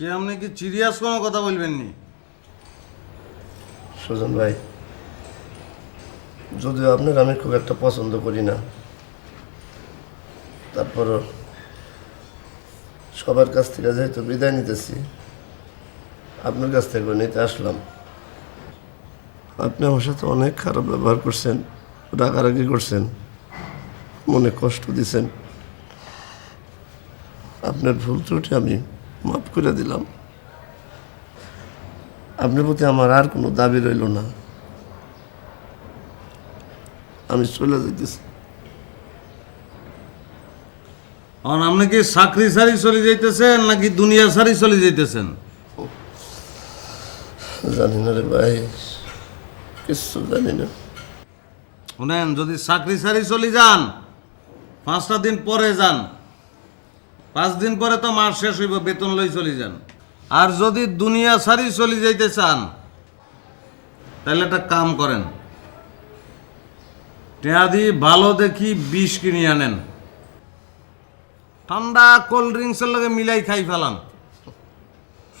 কে আপনি কি সিরিয়াস কোনো কথা বলবেন নি সুজন ভাই, যদিও আপনার আমি খুব একটা পছন্দ করি না, তারপরও সবার কাছ থেকে যেহেতু বিদায় নিতেছি, আপনার কাছ থেকে নিতে আসলাম। আপনি আমার সাথে অনেক খারাপ ব্যবহার করছেন, রাগারাগি করছেন, মনে কষ্ট দিছেন। আপনার ভুল ত্রুটি আমি মাফ করে দিলাম। আপনার প্রতি আমার আর কোনো দাবি রইল না। আমি চলে যেতেছি আর আপনি কি চাকরি সারি চলে যাইতেছেন নাকি দুনিয়া সারি চলে যাইতেছেন? জানি না রে ভাই কিছু জানি না। শুনেন যদি চাকরি সারি চলে যান পাঁচটা দিন পরে যান। পাঁচ দিন পরে তো মাস শেষ হইব, বেতন লই চলে যান। আর যদি দুনিয়া সারি চলে যাইতে চান, তাহলে একটা কাম করেন। টেয়াদি ভালো দেখি বিষ কিনে আনেন। ঠান্ডা কোল্ড ড্রিঙ্কসের লগে মিলাই খাই ফেলান।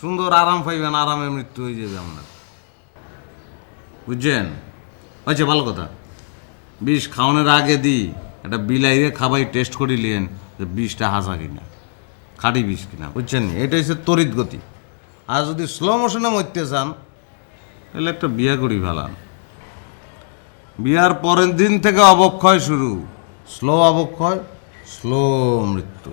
সুন্দর আরাম পাইবেন, আরামে মৃত্যু হয়ে যাবে আপনার। বুঝছেন? আচ্ছা ভালো কথা। বিষ খাওয়ানোর আগে দিই একটা বিলাইরে খাবাই টেস্ট করে নিলেন যে বিষটা হাসা কিনা। খাঁটি বিষ কিনা, বুঝছেন? এটা হচ্ছে তড়িৎ গতি। আর যদি স্লো মোশনে মরতে চান, তাহলে একটা বিয়া করি ফেলান বিয়ার পরের দিন থেকে অবক্ষয় শুরু। স্লো অবক্ষয় স্লো মৃত্যু।